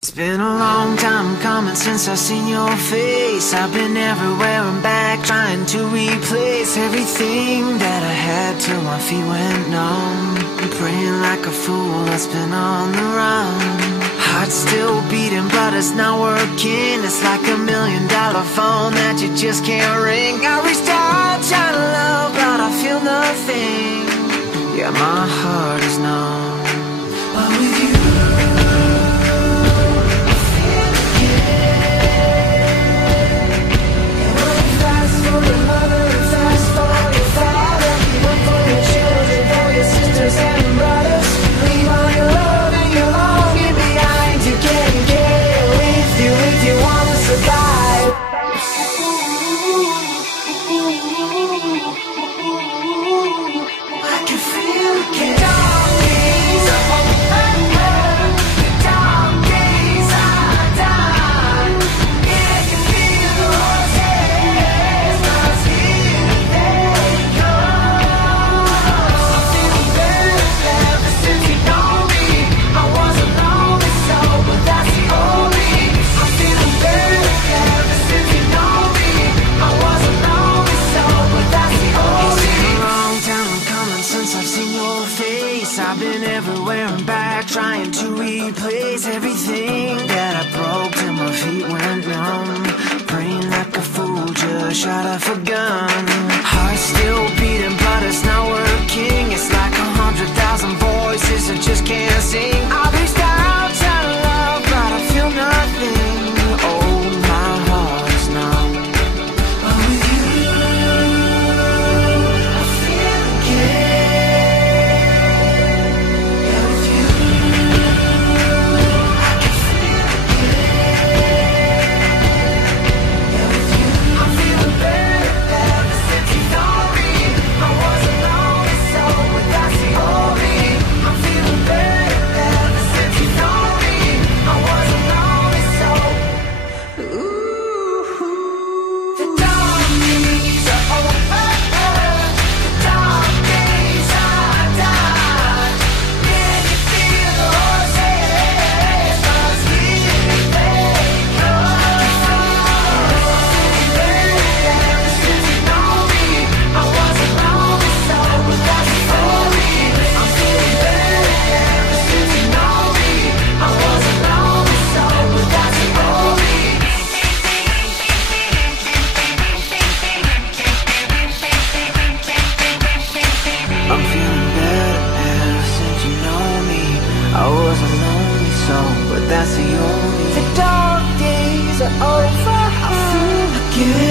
It's been a long time coming since I've seen your face. I've been everywhere and back, trying to replace everything that I had till my feet went numb. I'm praying like a fool that's been on the run. Heart still beating but it's not working. It's like $1,000,000 phone that you just can't ring. I reached out trying to love but I feel nothing. Yeah, my heart is numb. But with you and brothers, leave all your love and your longing behind. You can't get it with you if you wanna survive. I can feel it. Dark days are over. Dark days are done. Yeah, you feel the roses, cause here they come. I feel better ever since you know me. I was a lonely soul, but that's the only. I'm feeling better ever since you know me. I was a lonely soul, but that's the only. It's been a long time coming since I've seen your face. I've been everywhere and back, trying to replace everything that I broke till my feet went numb. Praying like a fool, just shot off a gun. Heart still beating, but it's not working. It's like 100,000 voices that just can't sing. I reached out trying to love, but I feel nothing. Oh, my heart is numb. But with you, I feel again. Yeah, with you, I can feel again. Yeah, with you, I'm feeling better ever since you know me. I was a lonely soul, but that's the only. I'm feeling better ever since you know me. I was a lonely soul. Ooh, the dark days are over. The dark days are done. Can you feel the roses? 'Cause here they come. Ever since you know me, I was a lonely soul, but that's the only. I'm feeling better ever since you know me. I was a lonely soul, but that's the only. I'm feeling better ever since you know me. I was a lonely soul, but that's the only. The dark days are over. I feel again.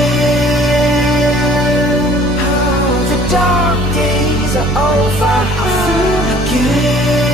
The dark days are over. I feel again.